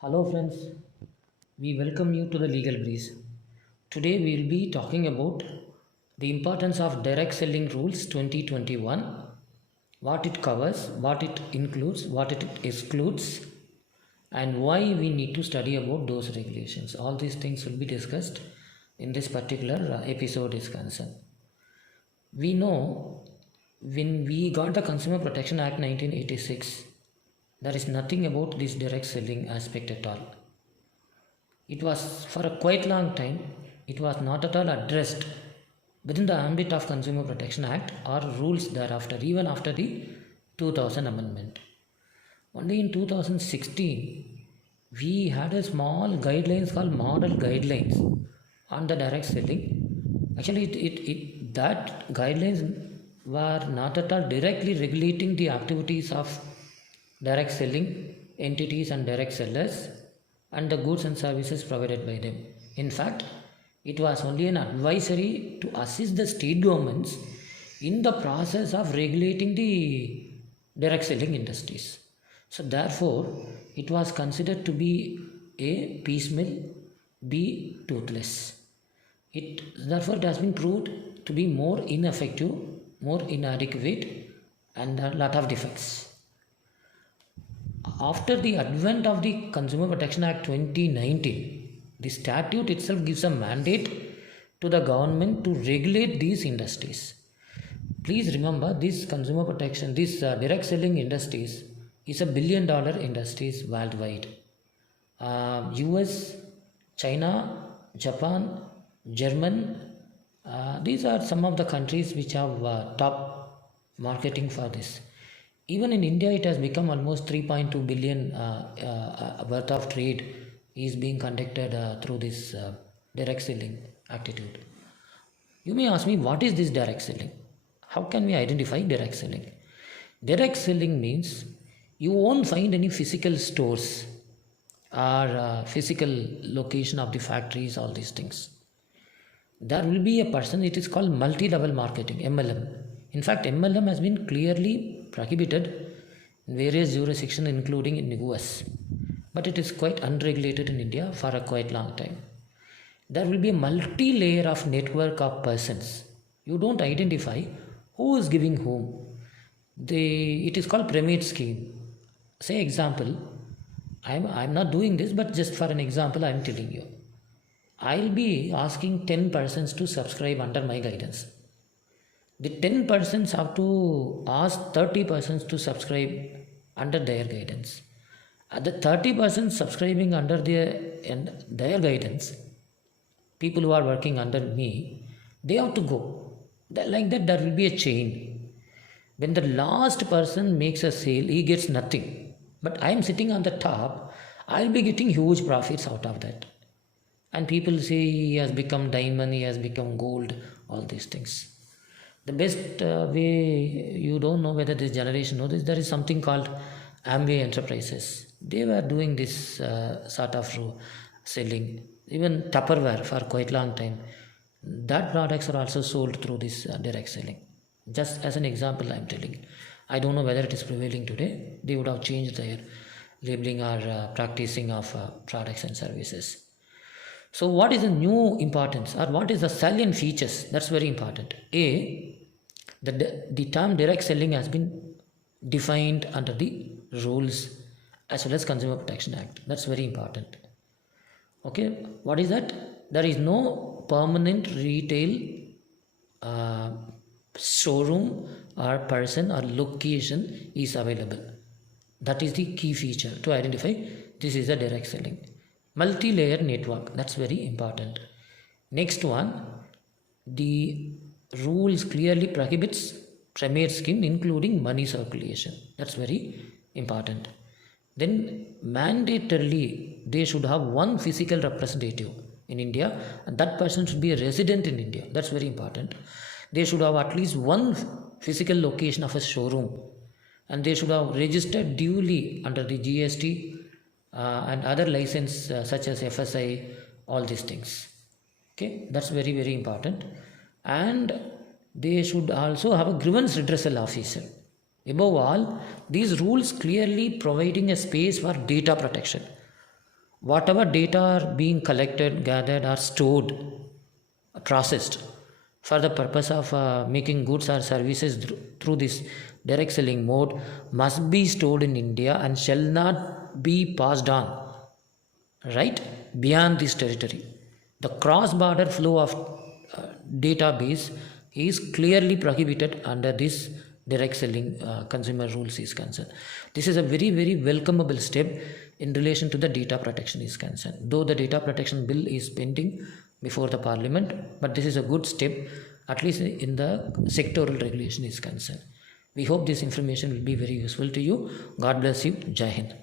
Hello friends, we welcome you to the Legal Breeze. Today we will be talking about the importance of direct selling rules 2021, what it covers, what it includes, what it excludes, and why we need to study about those regulations. All these things will be discussed in this particular episode is concerned. We know when we got the Consumer Protection Act 1986, there is nothing about this direct selling aspect at all. It was for a quite long time, it was not at all addressed within the ambit of Consumer Protection Act or rules thereafter, even after the 2000 amendment. Only in 2016, we had a small guidelines called model guidelines on the direct selling. Actually, that guidelines were not at all directly regulating the activities of direct selling entities and direct sellers and the goods and services provided by them. In fact, it was only an advisory to assist the state governments in the process of regulating the direct selling industries. So therefore, it was considered to be A, piecemeal, B, toothless. Therefore it has been proved to be more ineffective, more inadequate, and a lot of defects. After the advent of the Consumer Protection Act 2019, the statute itself gives a mandate to the government to regulate these industries. Please remember, this consumer protection, this direct selling industries is $1 billion industries worldwide. US, China, Japan, German, these are some of the countries which have top marketing for this. Even in India, it has become almost 3.2 billion worth of trade is being conducted through this direct selling attitude. You may ask me, what is this direct selling? How can we identify direct selling? Direct selling means you won't find any physical stores or physical location of the factories, all these things. There will be a person, it is called multi-level marketing, MLM. In fact, MLM has been clearly prohibited in various jurisdictions, including in the US. But it is quite unregulated in India for a quite long time. There will be a multi-layer of network of persons. You don't identify who is giving whom. It is called Premade Scheme. Say example, I'm not doing this, but just for an example, I'm telling you. I'll be asking 10 persons to subscribe under my guidance. The 10 persons have to ask 30 persons to subscribe under their guidance. The 30 persons subscribing under their guidance, people who are working under me, they have to go. Like that, there will be a chain. When the last person makes a sale, he gets nothing. But I am sitting on the top, I'll be getting huge profits out of that. And people say he has become diamond, he has become gold, all these things. The best way, you don't know whether this generation knows this, there is something called Amway Enterprises. They were doing this sort of selling. Even Tupperware for quite long time. That products are also sold through this direct selling. Just as an example I am telling. I don't know whether it is prevailing today. They would have changed their labeling or practicing of products and services. So what is the new importance or what is the salient features? That's very important. The term direct selling has been defined under the rules as well as Consumer Protection Act. That's very important. Okay, what is that? There is no permanent retail showroom or person or location is available. That is the key feature to identify this is a direct selling. Multi-layer network, that's very important. Next one, the rules clearly prohibits Premade Scheme including money circulation. That's very important. Then mandatorily they should have one physical representative in India and that person should be a resident in India. That's very important. They should have at least one physical location of a showroom and they should have registered duly under the GST and other license such as FSI, all these things. Okay, that's very, very important. And they should also have a grievance redressal officer. Above all, these rules clearly providing a space for data protection. whatever data are being collected, gathered, or stored, processed for the purpose of making goods or services through this direct selling mode must be stored in India and shall not be passed on, right, beyond this territory. The cross border flow of database is clearly prohibited under this direct selling consumer rules is concerned. This is a very very welcomeable step in relation to the data protection is concerned, though the data protection bill is pending before the parliament, but this is a good step at least in the sectoral regulation is concerned. We hope this information will be very useful to you. God bless you. Jai Hind.